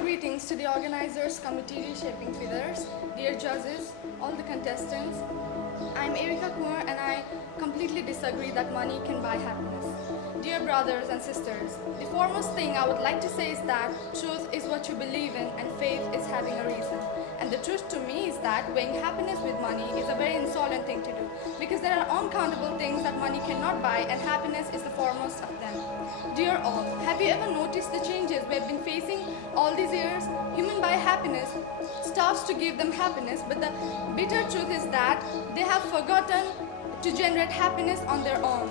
Greetings to the organizers, committee, Reshaping Feathers, dear judges, all the contestants. I'm Erica Kunwar and I completely disagree that money can buy happiness. Dear brothers and sisters, the foremost thing I would like to say is that truth is what you believe in and faith is having a reason. And the truth to me is that weighing happiness with money is a very insolent thing to do, because there are uncountable things that money cannot buy and happiness is the foremost of them. Dear all, have you ever noticed the changes we have been facing all these years? Human buy happiness starts to give them happiness, but the bitter truth is that they have forgotten to generate happiness on their own.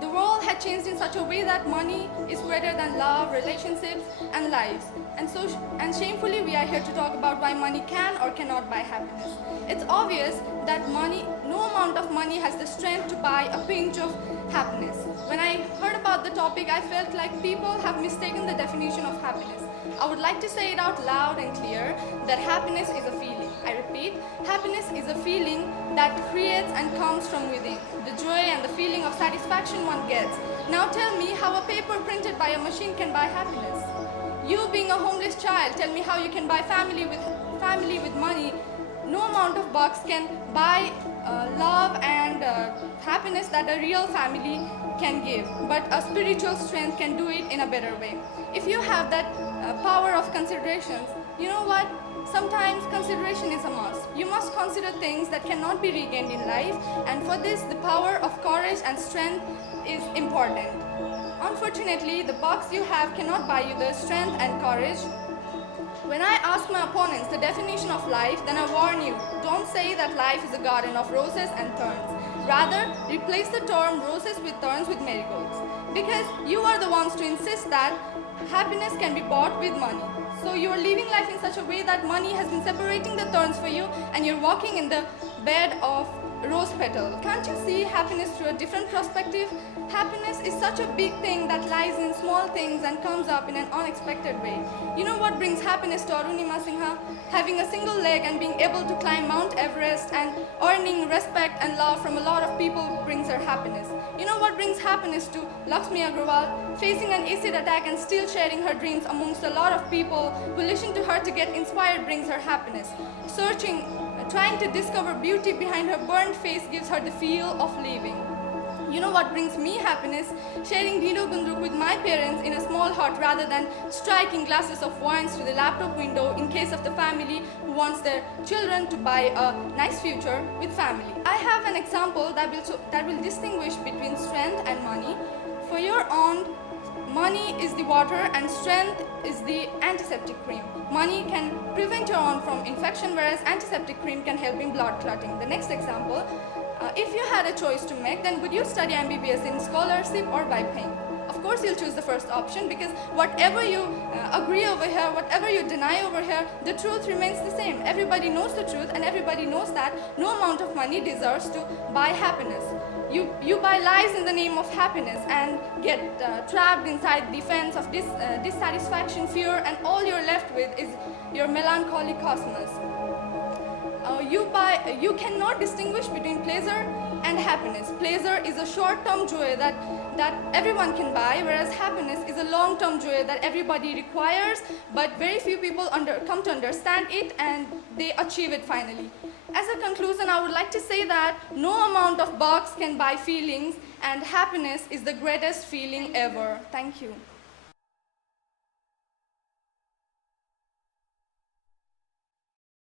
The world had changed in such a way that money is greater than love, relationships, and lives. And shamefully, we are here to talk about why money can or cannot buy happiness. It's obvious that no amount of money has the strength to buy a pinch of happiness. When I heard about the topic, I felt like people have mistaken the definition of happiness. I would like to say it out loud and clear that happiness is a feeling. I repeat, happiness is a feeling that creates and comes from within. The joy and the feeling of satisfaction one gets. Now tell me how a paper printed by a machine can buy happiness. You being a homeless child, tell me how you can buy family with money. No amount of bucks can buy love and happiness that a real family can give, but a spiritual strength can do it in a better way. If you have that power of considerations, you know what? Sometimes consideration is a must. You must consider things that cannot be regained in life, and for this, the power of courage and strength is important. Unfortunately, the bucks you have cannot buy you the strength and courage. When I ask my opponents the definition of life, then I warn you, don't say that life is a garden of roses and thorns. Rather, replace the term roses with thorns with marigolds. Because you are the ones to insist that happiness can be bought with money. So you are living life in such a way that money has been separating the thorns for you and you're walking in the bed of rose petal. Can't you see happiness through a different perspective? Happiness is such a big thing that lies in small things and comes up in an unexpected way. You know what brings happiness to Arunima Singha? Having a single leg and being able to climb Mount Everest and earning respect and love from a lot of people brings her happiness. You know what brings happiness to Lakshmi Agrawal? Facing an acid attack and still sharing her dreams amongst a lot of people who listen to her to get inspired brings her happiness. Trying to discover beauty behind her burned face gives her the feel of living. You know what brings me happiness? Sharing Dido Gundruk with my parents in a small hut rather than striking glasses of wines through the laptop window in case of the family who wants their children to buy a nice future with family. I have an example that will distinguish between strength and money. For your own, money is the water and strength is the antiseptic cream. Money can prevent your own from infection, whereas antiseptic cream can help in blood clotting. The next example, if you had a choice to make, then would you study MBBS in scholarship or by paying? Of course you'll choose the first option, because whatever you agree over here, whatever you deny over here, the truth remains the same. Everybody knows the truth and everybody knows that no amount of money deserves to buy happiness. You buy lies in the name of happiness and get trapped inside the fence of dissatisfaction, fear, and all you're left with is your melancholy cosmos. You cannot distinguish between pleasure and happiness. Pleasure is a short-term joy that everyone can buy, whereas happiness is a long-term joy that everybody requires, but very few people come to understand it and they achieve it finally. As a conclusion, I would like to say that no amount of bucks can buy feelings, and happiness is the greatest feeling ever. Thank you.